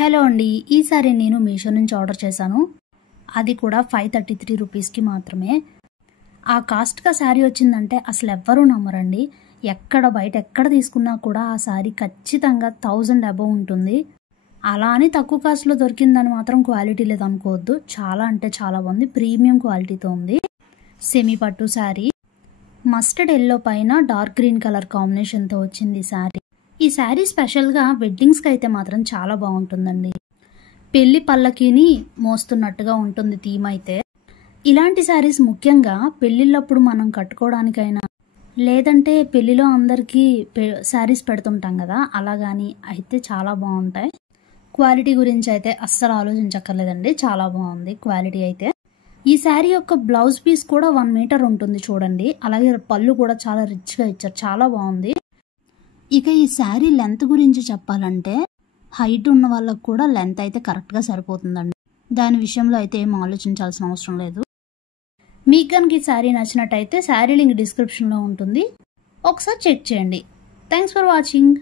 Hello అండి, ఈసారి నేను మీషో నుంచి ఆర్డర్ చేశాను. అది కూడా 533 రూపీస్కి మాత్రమే. ఆ కాస్ట్గా శారీ వచ్చిందంటే అసలు ఎవ్వరూ నమ్మరండి. బయట ఎక్కడ తీసుకున్నా కూడా ఆ శారీ ఖచ్చితంగా 1000 అబోవ్ ఉంటుంది. అలా అని తక్కువ కాస్ట్లో దొరికిందని మాత్రం క్వాలిటీ లేదనుకోవద్దు. చాలా అంటే చాలా బాగుంది, ప్రీమియం క్వాలిటీతో ఉంది. సెమీ పట్టు శారీ, మస్టర్డ్ ఎల్లో పైన డార్క్ గ్రీన్ కలర్ కాంబినేషన్తో వచ్చింది శారీ. ఈ శారీ స్పెషల్గా వెడ్డింగ్స్కి అయితే మాత్రం చాలా బాగుంటుందండి. పెళ్లి పల్లకిని మోస్తున్నట్టుగా ఉంటుంది థీమ్ అయితే. ఇలాంటి శారీస్ ముఖ్యంగా పెళ్ళిళ్ళప్పుడు మనం కట్టుకోవడానికైనా, లేదంటే పెళ్లిలో అందరికీ శారీస్ పెడుతుంటాం కదా, అలాగని అయితే చాలా బాగుంటాయి. క్వాలిటీ గురించి అయితే అస్సలు ఆలోచించక్కర్లేదండి, చాలా బాగుంది క్వాలిటీ అయితే. ఈ శారీ యొక్క బ్లౌజ్ పీస్ కూడా 1 మీటర్ ఉంటుంది చూడండి. అలాగే పళ్ళు కూడా చాలా రిచ్గా ఇచ్చారు, చాలా బాగుంది. ఇక ఈ శారీ లెంత్ గురించి చెప్పాలంటే హైట్ ఉన్న వాళ్ళకు కూడా లెంత్ అయితే కరెక్ట్గా సరిపోతుందండి. దాని విషయంలో అయితే ఏం ఆలోచించాల్సిన అవసరం లేదు. మీకు కనుక ఈ శారీ నచ్చినట్టయితే శారీ లింక్ డిస్క్రిప్షన్లో ఉంటుంది, ఒకసారి చెక్ చేయండి. Thanks for watching.